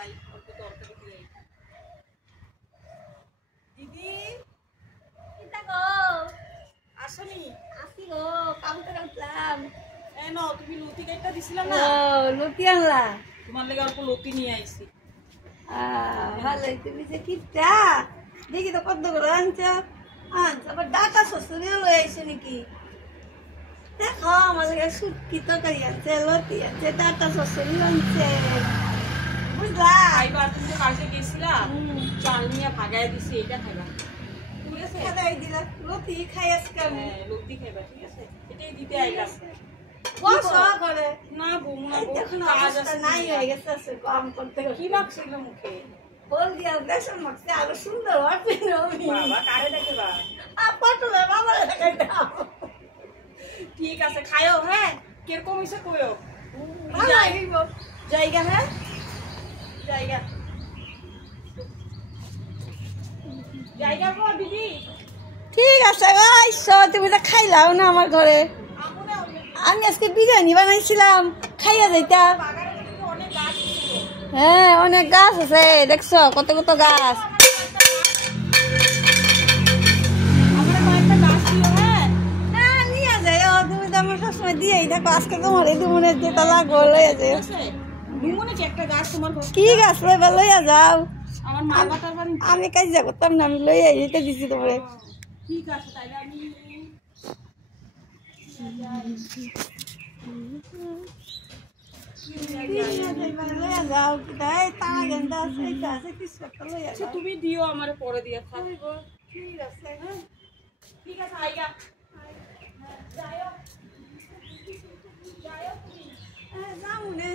যাই অল্প তরকারি দিয়ে দিদি কিতা গো আসনি আসি গো কাম করে উঠলাম এ ন তুমি লতি কেকটা দিছিলা না লতি আনলা তোমার লাগে অল্প লতি নিয়ে আইছি ভালোই তুমি যে কিতা দেখি তো কত করে আনছ আবার ডাটা শ্বশুরিও লয়ে আইসো নাকি দেখো আমার লাগে সুটকি তরকারি আনছে লতি আনছে ডাটা শ্বশুরি আনছে বুঝলা খাইবা তুমি তো কালকে গেছিলা চাল নিয়ে ভাগায় দিছি এটা খাইবা ঠিক আছে খাই দিলা লতি খাই আজকে আমি হ্যাঁ লতি খাইবা ঠিক আছে এটাই দিতে আইলাম বসো করে না বউ না দেখুন কাজ অবস্থা আছে নাই হয়ে গেছে কম করতে কি মাখছিল মুখে বল দিয়া বেসন মাখছে আরো সুন্দর হচ্ছে বাবা কারে দেখে বা পটলে বাবা লাগাই দাও ঠিক আছে খায়ও হ্যাঁ কিরকম হইছে কইও ভালো হইব জায়গা হ্যাঁ জায়গা জায়গা গো দিদি ঠিক আছে আইসো তুমি তো খাইলাও না আমার ঘরে আমি আজকে বিরিয়ানি বানাইছিলাম খাইয়া যাইতা বাগানে কিন্তু অনেক গাছ ছিল হ্যাঁ অনেক গাছ আছে দেখছো কত কত গাছ আমার কয়েকটা গাছ ছিল হ্যাঁ না নিয়ে যায় তুমি তো আমার সবসময় দিয়েই থাকো আজকে তোমার এই দুমনের যেটা লাগো লইয়া যায় ঠিক আছে মনে হচ্ছে একটা গাছ তোমার ঘর কি গাছ লইবা লইয়া যাও আমার মা বাটার বাড়ি আমি কাজে করতাম না আমি লইয়া যেতে দিছি তোমারে ঠিক আছে তাইলে আমি লইয়া যাও কিটা এই তারা গেন্দা আছে এইটা আছে কিছু একটা লইয়া আচ্ছা যাও তুমি দিও আমারে পরে দিয়ে থাক ঠিক আছে হ্যাঁ ঠিক আছে আইগা যাও যাও নে